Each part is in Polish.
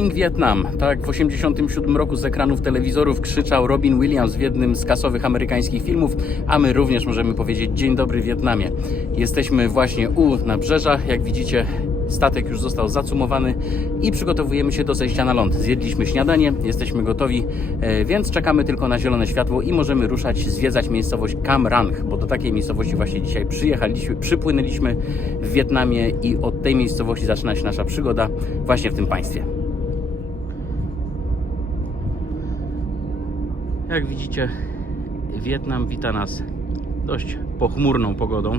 Morning Vietnam. Tak w 87 roku z ekranów telewizorów krzyczał Robin Williams w jednym z kasowych amerykańskich filmów, a my również możemy powiedzieć dzień dobry Wietnamie. Jesteśmy właśnie u nabrzeża, jak widzicie statek już został zacumowany i przygotowujemy się do zejścia na ląd. Zjedliśmy śniadanie, jesteśmy gotowi, e, więc czekamy tylko na zielone światło i możemy ruszać, zwiedzać miejscowość Cam Ranh, bo do takiej miejscowości właśnie dzisiaj przyjechaliśmy, przypłynęliśmy w Wietnamie i od tej miejscowości zaczyna się nasza przygoda właśnie w tym państwie. Jak widzicie, Wietnam wita nas dość pochmurną pogodą,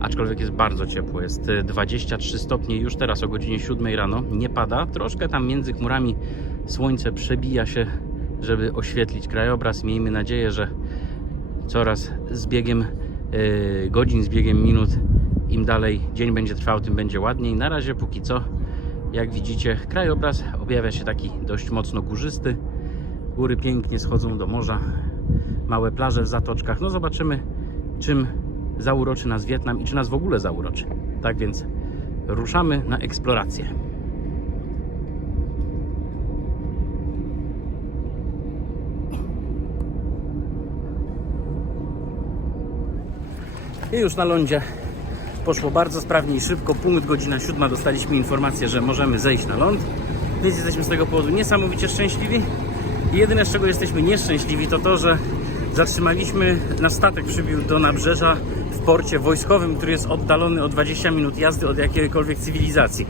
aczkolwiek jest bardzo ciepło. Jest e, 23 stopnie już teraz o godzinie 7 rano. Nie pada, troszkę tam między chmurami słońce przebija się, żeby oświetlić krajobraz. Miejmy nadzieję, że coraz z biegiem e, godzin, z biegiem minut, im dalej dzień będzie trwał, tym będzie ładniej. Na razie póki co, jak widzicie, krajobraz objawia się taki dość mocno górzysty. Góry pięknie schodzą do morza, małe plaże w zatoczkach. No zobaczymy, czym zauroczy nas Wietnam i czy nas w ogóle zauroczy. Tak więc ruszamy na eksplorację. I już na lądzie poszło bardzo sprawnie i szybko. Punkt godzina siódma dostaliśmy informację, że możemy zejść na ląd. Więc jesteśmy z tego powodu niesamowicie szczęśliwi. Jedyne z czego jesteśmy nieszczęśliwi to to, że zatrzymaliśmy, nasz statek przybił do nabrzeża w porcie wojskowym, który jest oddalony o 20 minut jazdy od jakiejkolwiek cywilizacji.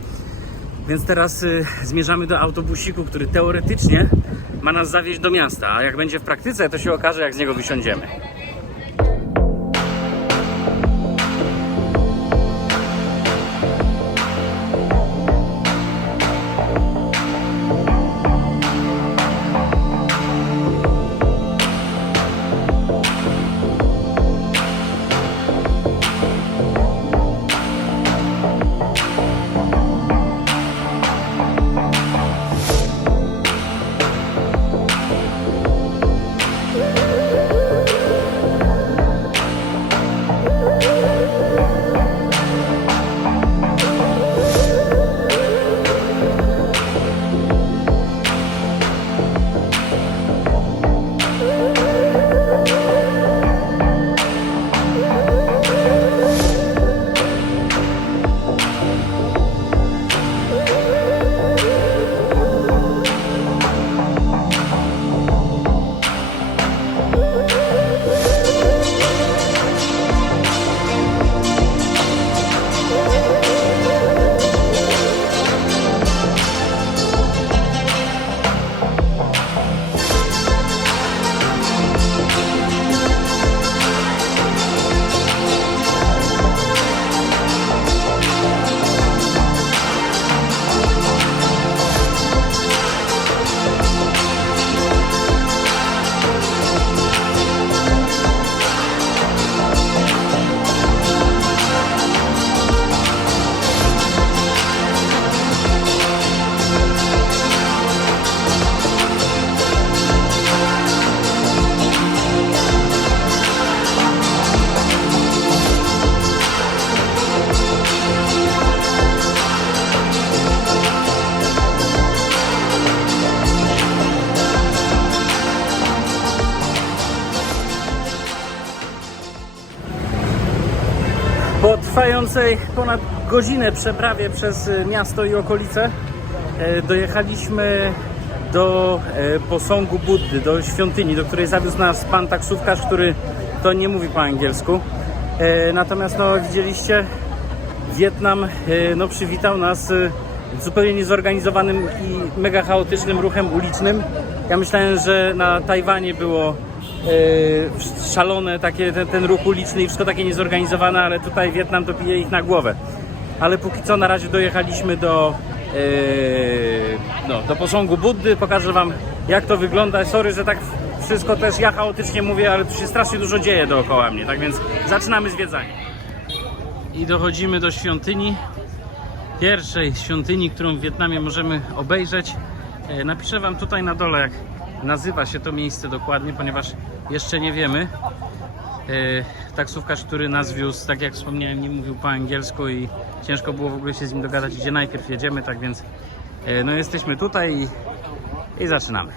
Więc teraz y, zmierzamy do autobusiku, który teoretycznie ma nas zawieźć do miasta, a jak będzie w praktyce, to się okaże, jak z niego wysiądziemy. Ponad godzinę przeprawie przez y, miasto i okolice e, dojechaliśmy do e, posągu Buddy, do świątyni, do której zawiózł nas pan taksówkarz, który to nie mówi po angielsku. E, Natomiast no, widzieliście, Wietnam e, no, przywitał nas e, zupełnie niezorganizowanym i mega chaotycznym ruchem ulicznym. Ja myślałem, że na Tajwanie było e, szalone takie, ten, ten ruch uliczny i wszystko takie niezorganizowane, ale tutaj Wietnam to pije ich na głowę. Ale póki co na razie dojechaliśmy do, e, no, do posągu Buddy. Pokażę Wam jak to wygląda. Sorry, że tak wszystko też ja chaotycznie mówię, ale tu się strasznie dużo dzieje dookoła mnie. Tak więc zaczynamy zwiedzanie. I dochodzimy do świątyni. Pierwszej świątyni, którą w Wietnamie możemy obejrzeć. E, Napiszę Wam tutaj na dole, jak nazywa się to miejsce dokładnie, ponieważ jeszcze nie wiemy. E, Taksówkarz, który nas wiózł, tak jak wspomniałem, nie mówił po angielsku i ciężko było w ogóle się z nim dogadać, gdzie najpierw jedziemy, tak więc E, No jesteśmy tutaj i, i zaczynamy.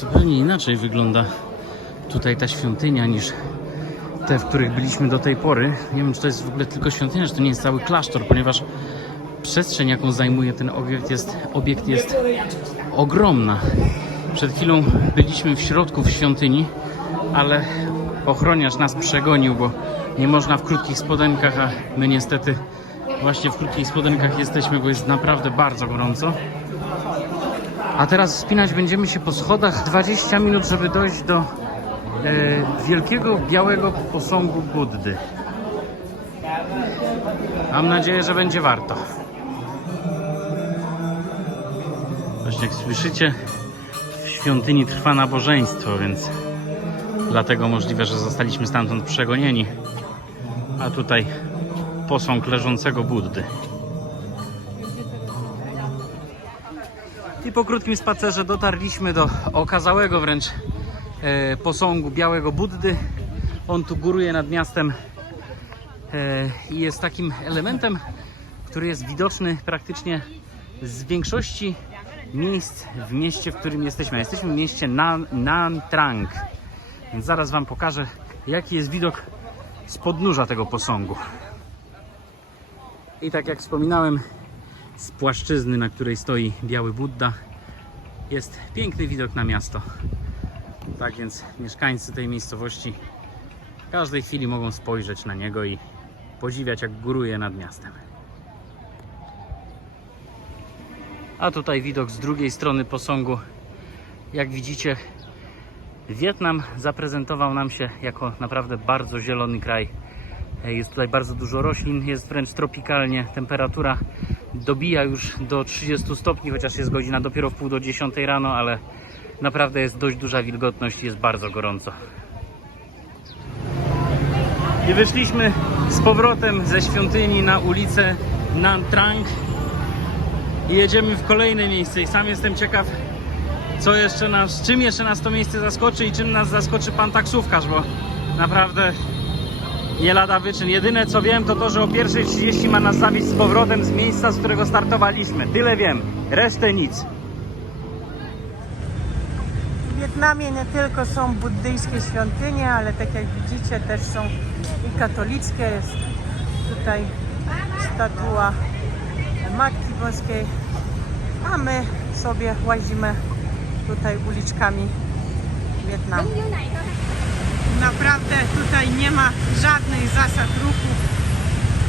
Zupełnie inaczej wygląda tutaj ta świątynia niż te, w których byliśmy do tej pory. Nie wiem, czy to jest w ogóle tylko świątynia, czy to nie jest cały klasztor, ponieważ przestrzeń, jaką zajmuje ten obiekt jest, obiekt jest ogromna. Przed chwilą byliśmy w środku w świątyni, ale ochroniarz nas przegonił, bo nie można w krótkich spodenkach, a my niestety właśnie w krótkich spodenkach jesteśmy, bo jest naprawdę bardzo gorąco. A teraz wspinać będziemy się po schodach 20 minut, żeby dojść do e, wielkiego białego posągu Buddy. Mam nadzieję, że będzie warto. Właśnie jak słyszycie, w świątyni trwa nabożeństwo, więc dlatego możliwe, że zostaliśmy stamtąd przegonieni. A tutaj posąg leżącego Buddy. I po krótkim spacerze dotarliśmy do okazałego wręcz e, posągu białego Buddy. On tu góruje nad miastem e, i jest takim elementem, który jest widoczny praktycznie z większości miejsc w mieście, w którym jesteśmy. Jesteśmy w mieście Nan, Nan Trang. Więc zaraz Wam pokażę, jaki jest widok z podnóża tego posągu. I tak jak wspominałem, z płaszczyzny, na której stoi biały Buddha, jest piękny widok na miasto. Tak więc mieszkańcy tej miejscowości w każdej chwili mogą spojrzeć na niego i podziwiać, jak góruje nad miastem. A tutaj widok z drugiej strony posągu. Jak widzicie, Wietnam zaprezentował nam się jako naprawdę bardzo zielony kraj. Jest tutaj bardzo dużo roślin, jest wręcz tropikalnie. Temperatura dobija już do 30 stopni, chociaż jest godzina dopiero w pół do 10 rano, ale naprawdę jest dość duża wilgotność i jest bardzo gorąco. I wyszliśmy z powrotem ze świątyni na ulicę Nan Trang i jedziemy w kolejne miejsce i sam jestem ciekaw co jeszcze nas, czym jeszcze nas to miejsce zaskoczy i czym nas zaskoczy pan taksówkarz, bo naprawdę nie lada wyczyn. Jedyne co wiem to to, że o 1.30 ma nas z powrotem z miejsca, z którego startowaliśmy. Tyle wiem, resztę nic. W Wietnamie nie tylko są buddyjskie świątynie, ale tak jak widzicie też są i katolickie. Jest tutaj statua Matki Boskiej, a my sobie łazimy tutaj uliczkami Wietnamu. Naprawdę tutaj nie ma żadnych zasad ruchu.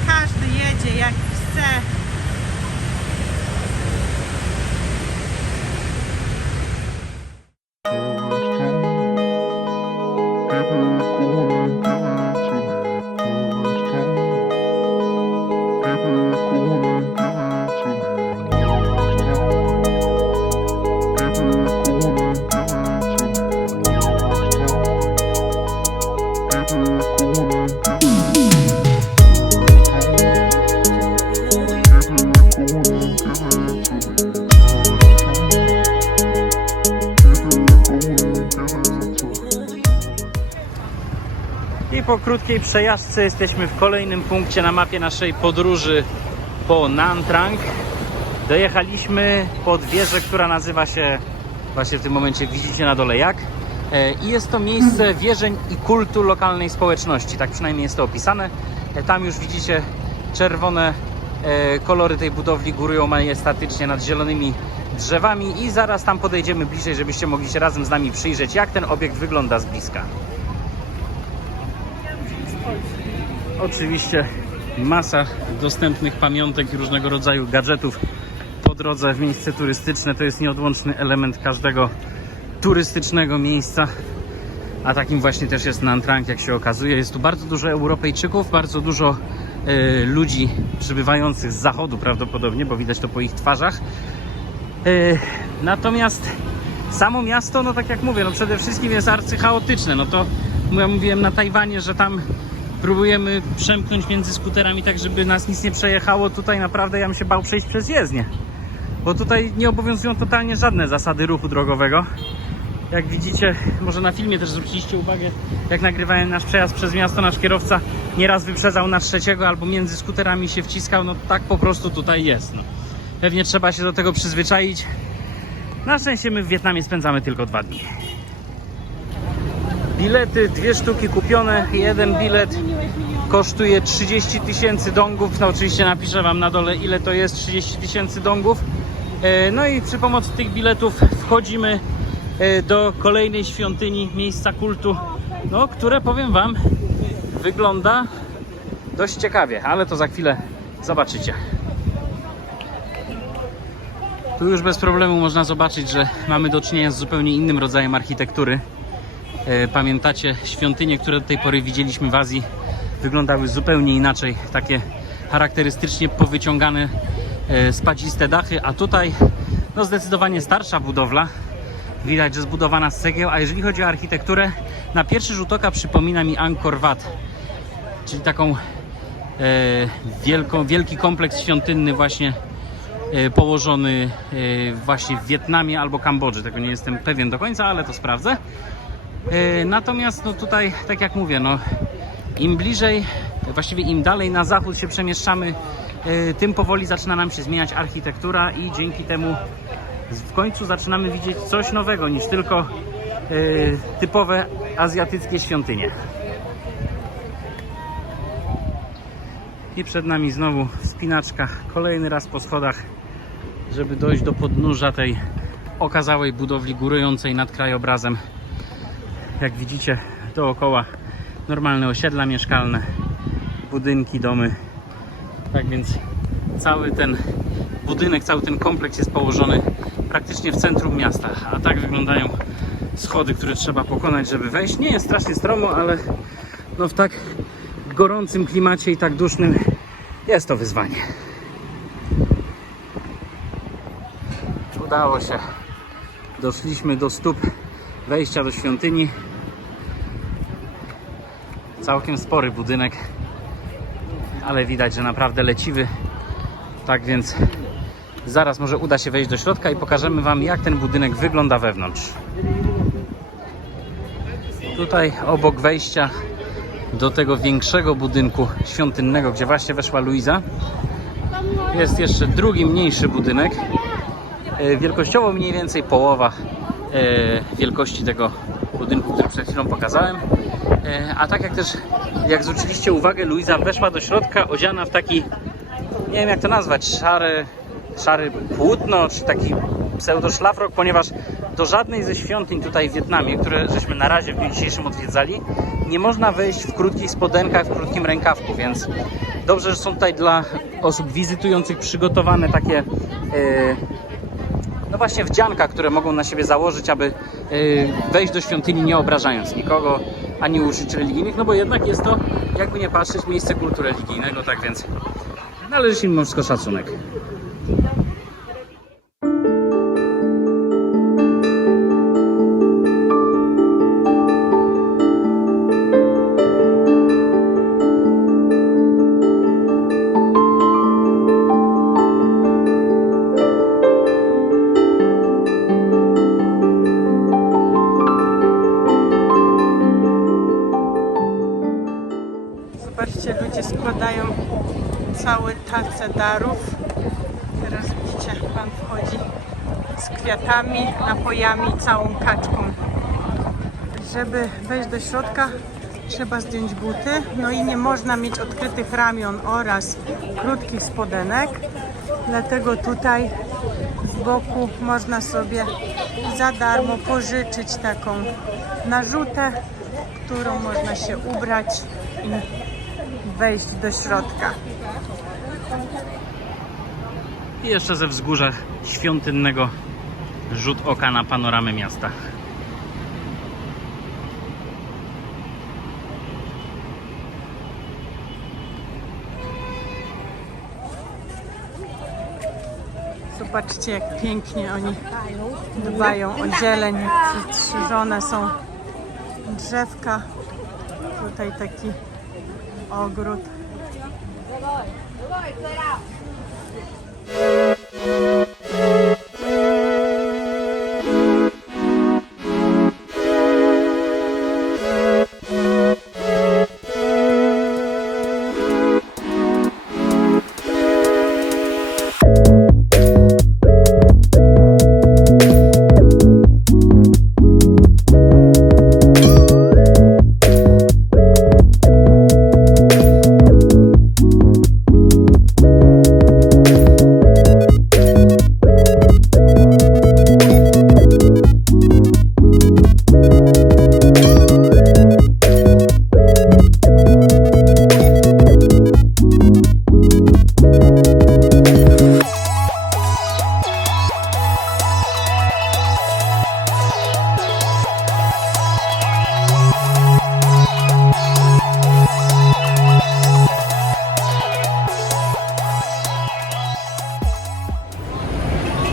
Każdy jedzie jak chce. Krótkiej przejażdżce jesteśmy w kolejnym punkcie na mapie naszej podróży po Nan Trang. Dojechaliśmy pod wieżę, która nazywa się właśnie w tym momencie widzicie na dole jak. E, I jest to miejsce wierzeń i kultu lokalnej społeczności. Tak przynajmniej jest to opisane. E, Tam już widzicie czerwone e, kolory tej budowli górują majestatycznie nad zielonymi drzewami i zaraz tam podejdziemy bliżej, żebyście mogli się razem z nami przyjrzeć, jak ten obiekt wygląda z bliska. Oczywiście masa dostępnych pamiątek i różnego rodzaju gadżetów po drodze w miejsce turystyczne. To jest nieodłączny element każdego turystycznego miejsca. A takim właśnie też jest Nantrang, jak się okazuje. Jest tu bardzo dużo Europejczyków, bardzo dużo e, ludzi przybywających z zachodu prawdopodobnie, bo widać to po ich twarzach. E, natomiast samo miasto, no tak jak mówię, no przede wszystkim jest arcychaotyczne. No to ja mówiłem na Tajwanie, że tam próbujemy przemknąć między skuterami tak, żeby nas nic nie przejechało. Tutaj naprawdę ja bym się bał przejść przez jezdnię. Bo tutaj nie obowiązują totalnie żadne zasady ruchu drogowego. Jak widzicie, może na filmie też zwróciliście uwagę, jak nagrywałem nasz przejazd przez miasto, nasz kierowca nieraz wyprzedzał na trzeciego albo między skuterami się wciskał. No tak po prostu tutaj jest. No. Pewnie trzeba się do tego przyzwyczaić. Na szczęście my w Wietnamie spędzamy tylko dwa dni. Bilety, dwie sztuki kupione. Jeden bilet kosztuje 30 tysięcy dongów. No oczywiście napiszę Wam na dole ile to jest 30 tysięcy dongów. E, No i przy pomocy tych biletów wchodzimy e, do kolejnej świątyni, miejsca kultu, no, które powiem Wam wygląda dość ciekawie, ale to za chwilę zobaczycie. Tu już bez problemu można zobaczyć, że mamy do czynienia z zupełnie innym rodzajem architektury. E, Pamiętacie świątynie, które do tej pory widzieliśmy w Azji, wyglądały zupełnie inaczej. Takie charakterystycznie powyciągane e, spadziste dachy, a tutaj no zdecydowanie starsza budowla. Widać, że zbudowana z cegieł, a jeżeli chodzi o architekturę, na pierwszy rzut oka przypomina mi Angkor Wat, czyli taką e, wielką, wielki kompleks świątynny właśnie e, położony właśnie w Wietnamie albo Kambodży. Tego nie jestem pewien do końca, ale to sprawdzę. Natomiast no tutaj, tak jak mówię, no, im bliżej, właściwie im dalej na zachód się przemieszczamy, e, tym powoli zaczyna nam się zmieniać architektura i dzięki temu w końcu zaczynamy widzieć coś nowego niż tylko e, typowe azjatyckie świątynie. I przed nami znowu wspinaczka, kolejny raz po schodach, żeby dojść do podnóża tej okazałej budowli górującej nad krajobrazem. Jak widzicie, dookoła normalne osiedla mieszkalne, budynki, domy. Tak więc cały ten budynek, cały ten kompleks jest położony praktycznie w centrum miasta. A tak wyglądają schody, które trzeba pokonać, żeby wejść. Nie jest strasznie stromo, ale no w tak gorącym klimacie i tak dusznym jest to wyzwanie. Udało się. Doszliśmy do stóp wejścia do świątyni. Całkiem spory budynek, ale widać, że naprawdę leciwy. Tak więc zaraz może uda się wejść do środka i pokażemy Wam, jak ten budynek wygląda wewnątrz. Tutaj obok wejścia do tego większego budynku świątynnego, gdzie właśnie weszła Luiza, jest jeszcze drugi mniejszy budynek. E, Wielkościowo mniej więcej połowa e, wielkości tego budynku, który przed chwilą pokazałem. E, A tak jak też, jak zwróciliście uwagę, Luiza weszła do środka odziana w taki, nie wiem jak to nazwać, szary, szary płótno, czy taki pseudo-szlafrok, ponieważ do żadnej ze świątyń tutaj w Wietnamie, które żeśmy na razie w dniu dzisiejszym odwiedzali, nie można wejść w krótkich spodenkach, w krótkim rękawku, więc dobrze, że są tutaj dla osób wizytujących przygotowane takie e, no właśnie wdzianka, które mogą na siebie założyć, aby y, wejść do świątyni nie obrażając nikogo, ani użyć religijnych, no bo jednak jest to, jakby nie patrzeć, miejsce kultu religijnego, tak więc należy mimo wszystko szacunek. Ludzie składają całe tace darów. Teraz widzicie, pan wchodzi z kwiatami, napojami i całą kaczką. Żeby wejść do środka, trzeba zdjąć buty. No i nie można mieć odkrytych ramion oraz krótkich spodenek. Dlatego tutaj z boku można sobie za darmo pożyczyć taką narzutę, którą można się ubrać im wejść do środka. I jeszcze ze wzgórza świątynnego rzut oka na panoramę miasta. Zobaczcie, jak pięknie oni dbają o zieleń, jak strzyżone są drzewka. Tutaj taki ogród. I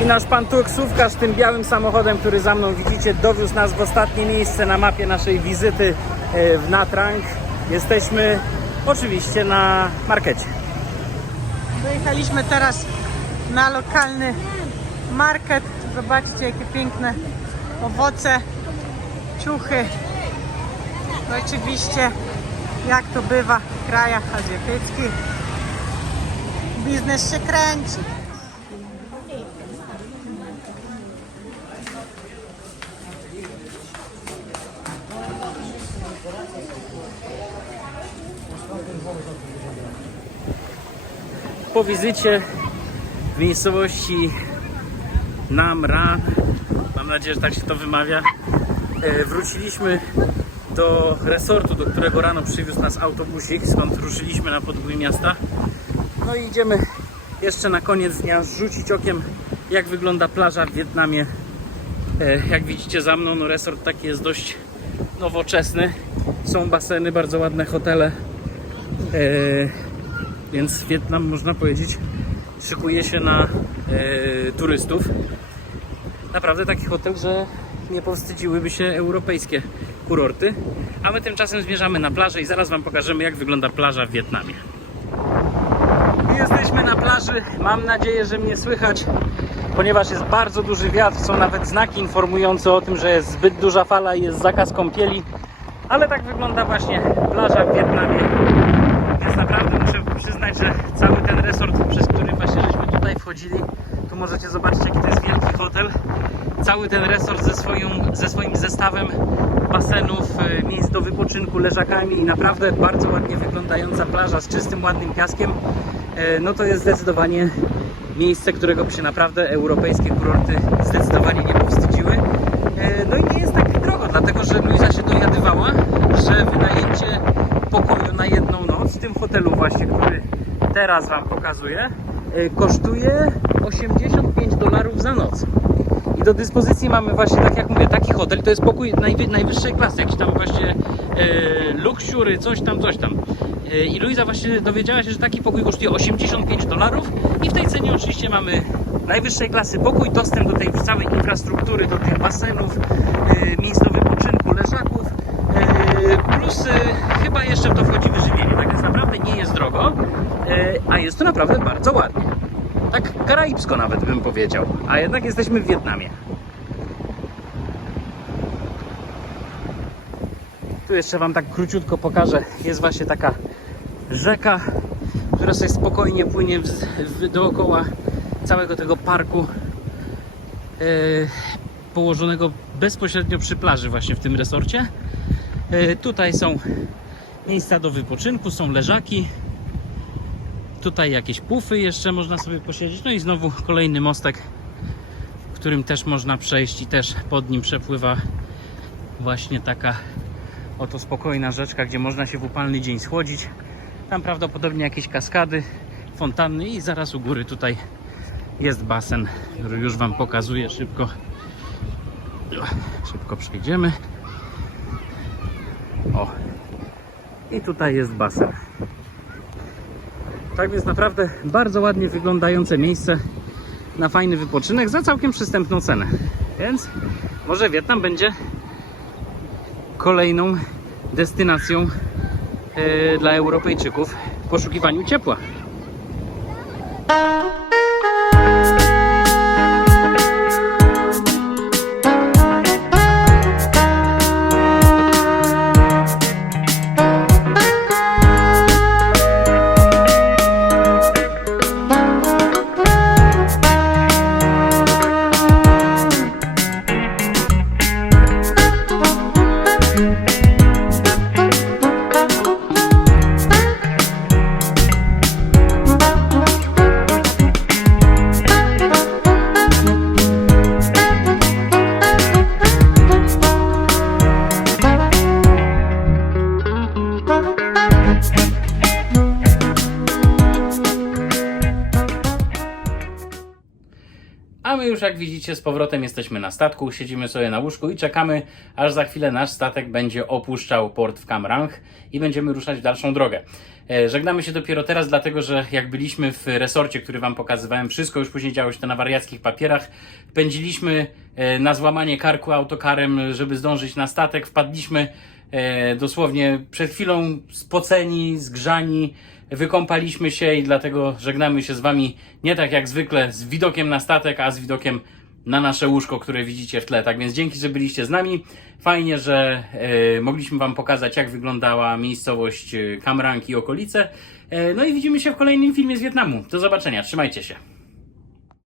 nasz pan taksówkarz tym białym samochodem, który za mną widzicie, dowiózł nas w ostatnie miejsce na mapie naszej wizyty e, w Natrang. Jesteśmy oczywiście na markecie. Dojechaliśmy teraz na lokalny market. Zobaczcie, jakie piękne owoce, ciuchy. No Oczywiście, jak to bywa w krajach azjatyckich, biznes się kręci. Po wizycie w miejscowości Namran, mam nadzieję, że tak się to wymawia, e, wróciliśmy do resortu, do którego rano przywiózł nas autobusik, skąd ruszyliśmy na podbój miasta. No i idziemy jeszcze na koniec dnia rzucić okiem, jak wygląda plaża w Wietnamie. E, Jak widzicie za mną, no resort taki jest dość nowoczesny. Są baseny, bardzo ładne hotele. E, więc Wietnam, można powiedzieć, szykuje się na e, turystów. Naprawdę taki hotel, że nie powstydziłyby się europejskie kurorty. A my tymczasem zmierzamy na plażę i zaraz Wam pokażemy, jak wygląda plaża w Wietnamie. Jesteśmy na plaży. Mam nadzieję, że mnie słychać, ponieważ jest bardzo duży wiatr. Są nawet znaki informujące o tym, że jest zbyt duża fala i jest zakaz kąpieli. Ale tak wygląda właśnie plaża w Wietnamie. Przyznać, że cały ten resort, przez który właśnie żeśmy tutaj wchodzili, tu możecie zobaczyć jaki to jest wielki hotel. Cały ten resort ze, ze swoim zestawem basenów, y, miejsc do wypoczynku, leżakami i naprawdę bardzo ładnie wyglądająca plaża z czystym, ładnym piaskiem. E, No to jest zdecydowanie miejsce, którego by się naprawdę europejskie kurorty zdecydowanie nie powstydziły. E, No i nie jest tak drogo, dlatego że Luisa się dowiadywała, że wynajęcie pokoju na jedną w tym hotelu właśnie, który teraz Wam pokazuję, e, kosztuje 85 dolarów za noc. I do dyspozycji mamy właśnie, tak jak mówię, taki hotel, to jest pokój najwy, najwyższej klasy, jakiś tam właśnie e, coś tam, coś tam. E, I Luisa właśnie dowiedziała się, że taki pokój kosztuje 85 dolarów i w tej cenie oczywiście mamy najwyższej klasy pokój, dostęp do tej całej infrastruktury, do tych basenów, e, miejsc do wypoczynku, leżaków, e, plus e, chyba jeszcze w to wchodzi wyżywienie, więc naprawdę nie jest drogo, e, a jest to naprawdę bardzo ładnie. Tak karaibsko nawet bym powiedział, a jednak jesteśmy w Wietnamie. Tu jeszcze Wam tak króciutko pokażę. Jest właśnie taka rzeka, która sobie spokojnie płynie w, w, dookoła całego tego parku e, położonego bezpośrednio przy plaży właśnie w tym resorcie. E, tutaj są miejsca do wypoczynku, są leżaki. Tutaj jakieś pufy jeszcze można sobie posiedzieć. No i znowu kolejny mostek, którym też można przejść i też pod nim przepływa właśnie taka Oto spokojna rzeczka, gdzie można się w upalny dzień schłodzić. Tam prawdopodobnie jakieś kaskady, fontanny i zaraz u góry tutaj jest basen, który już Wam pokazuję szybko. Szybko przejdziemy. O. I tutaj jest basen. Tak więc naprawdę bardzo ładnie wyglądające miejsce na fajny wypoczynek za całkiem przystępną cenę. Więc może Wietnam będzie kolejną destynacją e, dla Europejczyków w poszukiwaniu ciepła. Z powrotem jesteśmy na statku, siedzimy sobie na łóżku i czekamy, aż za chwilę nasz statek będzie opuszczał port w Cam Ranh i będziemy ruszać w dalszą drogę. E, Żegnamy się dopiero teraz, dlatego że jak byliśmy w resorcie, który Wam pokazywałem, wszystko już później działo się to na wariackich papierach. Pędziliśmy e, na złamanie karku autokarem, żeby zdążyć na statek. Wpadliśmy e, dosłownie przed chwilą spoceni, zgrzani, wykąpaliśmy się i dlatego żegnamy się z Wami nie tak jak zwykle z widokiem na statek, a z widokiem na nasze łóżko, które widzicie w tle. Tak więc dzięki, że byliście z nami. Fajnie, że e, mogliśmy Wam pokazać, jak wyglądała miejscowość e, Cam Ranh i okolice. E, no i widzimy się w kolejnym filmie z Wietnamu. Do zobaczenia, trzymajcie się.